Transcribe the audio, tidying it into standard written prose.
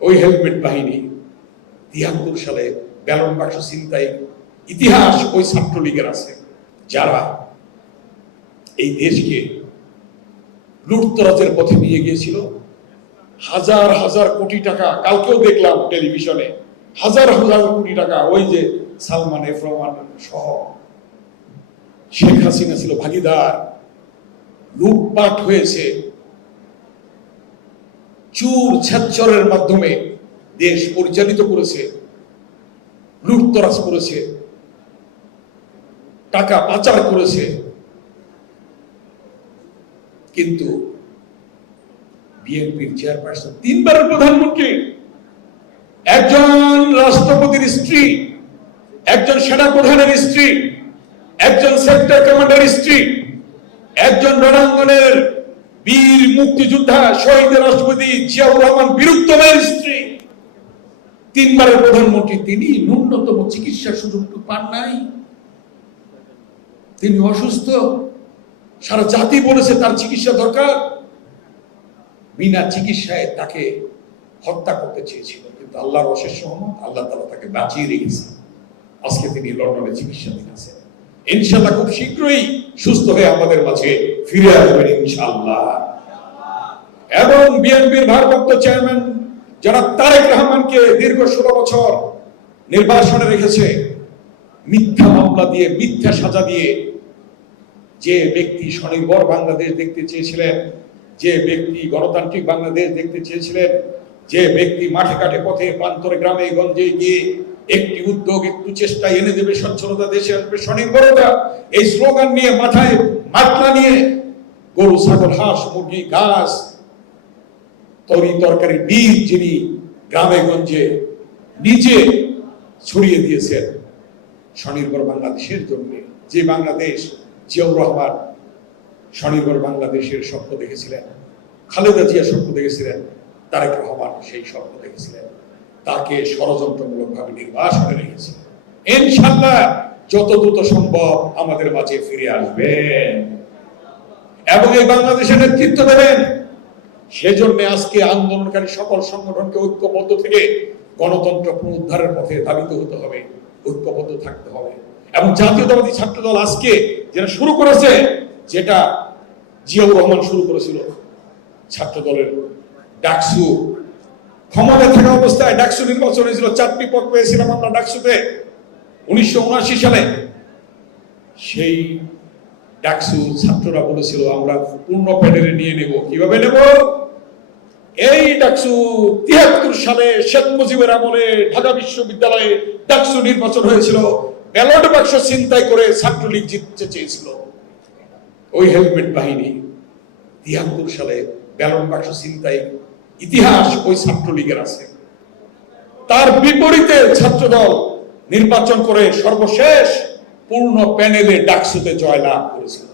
ওই হেলমেট বাহিনী ৭৩ সালে ব্যালট বাক্স ছিনতাই ইতিহাস ওই ছাত্রলীগের আছে, যারা এই দেশকে লুটতরাজের পথে নিয়ে গিয়েছিল। হাজার হাজার কোটি টাকা, কালকেও দেখলাম টেলিভিশনে, হাজার হাজার কোটি টাকা, ওই যে সালমান এফ রহমান সহ শেখ হাসিনা ছিল ভাগিদার। লুটপাট হয়েছে, চুর ছেচ্চরের মাধ্যমে দেশ পরিচালিত করেছে, লুটতরাজ করেছে, টাকা পাচার করেছে। কিন্তু বিএনপির চেয়ারপারসন, 3 বারের প্রধানমন্ত্রী, একজন রাষ্ট্রপতির স্ত্রী, একজন সেনা প্রধানের স্ত্রী, একজন সেক্টর কমান্ডার স্ত্রী, একজন রণাঙ্গনের বীর মুক্তিযোদ্ধা শহীদ রাষ্ট্রপতি জিয়াউর রহমান বীরুত্তমের স্ত্রী, 3 বারের প্রধানমন্ত্রী, তিনি ন্যূনতম চিকিৎসার সুযোগ পান নাই। তিনি অসুস্থ, সারা জাতি বলেছে তার চিকিৎসা দরকার। বিনা চিকিৎসায় তাকে হত্যা করতে চেয়েছিল, কিন্তু আল্লাহর অশেষ রহমত, আল্লাহ তাআলা তাকে বাঁচিয়ে রেখেছে। আজকে তিনি লন্ডনে চিকিৎসাধীন আছেন। ইনশাআল্লাহ খুব শীঘ্রই সুস্থ হয়ে আমাদের মাঝে ফিরে আসবেন ইনশাআল্লাহ। এবং বিএনপির ভারপ্রাপ্ত চেয়ারম্যান জনাব তারেক রহমানকে দীর্ঘ 16 বছর নির্বাসনে রেখেছে, মিথ্যা মামলা দিয়ে, মিথ্যা সাজা দিয়ে। যে ব্যক্তি স্বনির্ভর বাংলাদেশ দেখতে চেয়েছিলেন, যে ব্যক্তি গণতান্ত্রিক বাংলাদেশ দেখতে চেয়েছিলেন, যে ব্যক্তি মাঠে ঘাটে পথে প্রান্তরে গ্রামে গঞ্জে গিয়ে একটি উদ্যোগ, একটু চেষ্টা এনে দেবে সচ্ছলতা, দেশে আসবে স্বনির্ভরতা, এই স্লোগান নিয়ে মাথায় মাতলা নিয়ে গরু ছাগল হাঁস মুরগি ঘাস তরি তরকারি বীজ যিনি গ্রামে গঞ্জে নিজে ছড়িয়ে দিয়েছেন স্বনির্ভর বাংলাদেশের জন্য, যে বাংলাদেশ জিয়াউর রহমান স্বনির্ভর বাংলাদেশের স্বপ্ন দেখেছিলেন, খালেদা জিয়া স্বপ্ন দেখেছিলেন, তারেক রহমান সেই স্বপ্ন দেখেছিলেন, তাকে ষড়যন্ত্রমূলকভাবে নির্বাসনে রেখেছে। ইনশাআল্লাহ যত দ্রুত সম্ভব আমাদের মাঝে ফিরে আসবেন এবং এই বাংলাদেশের নেতৃত্ব দেবেন। সেজন্য আজকে আন্দোলনকারী সকল সংগঠনকে ঐক্যবদ্ধ থেকে গণতন্ত্র পুনরুদ্ধারের পথে ধাবিত হতে হবে, ঐক্যবদ্ধ থাকতে হবে। এবং জাতীয়তাবাদী ছাত্র দল আজকে যেটা শুরু করেছে, যেটা জিয়াউর রহমান শুরু করেছিল, ছাত্র দলের ডাকসু, ক্ষমতায় থাকা অবস্থায় ডাকসু নির্বাচন হয়েছিল, 4টি পদ পেয়েছিলাম আমরা ডাকসুতে 1979 সালে। সেই ডাকসু ছাত্ররা বলেছিল আমরা পূর্ণ প্যানেলে নিয়ে নেব। কিভাবে নেব? এই ডাকসু 73 সালে শেখ মুজিবের আমলে ঢাকা বিশ্ববিদ্যালয়ে ডাকসু নির্বাচন হয়েছিল, ব্যালট বাক্স ছিনতাই করে ছাত্রলীগ জিততে চেয়েছিল। ওই হেলমেট বাহিনী 73 সালে ব্যালট বাক্স ছিনতাই ইতিহাস ওই ছাত্রলীগের আছে। তার বিপরীতে ছাত্রদল নির্বাচন করে সর্বশেষ পূর্ণ প্যানেলে ডাকসুতে জয়লাভ করেছিল।